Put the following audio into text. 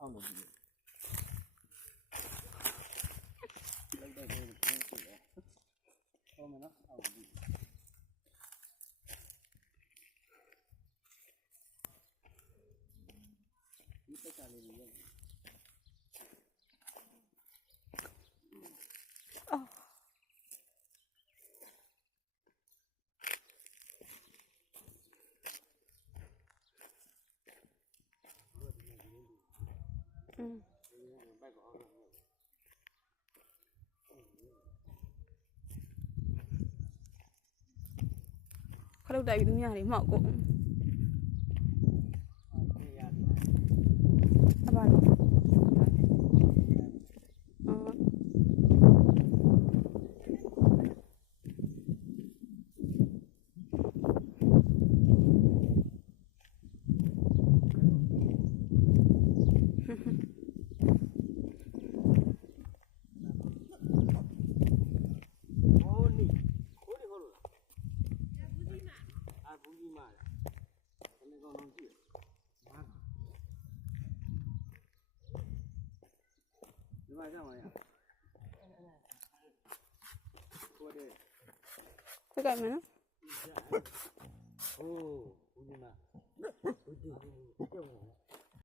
အောင်လို့ဒီလိုက်တဲ့ကိုဘုန်းကြီးတယ်ဟောမနော်အောင်လို့ဒီတက်ကြလေးတွေခလုတ်တိုက်ပြီးသူများတွေမှောက်ကုန်အပါလို့ဒီမှာကြောက်ပါရဟိုတဲ့ စကမယ်နော်ဟိုးဦးမဦးဒီကြောက်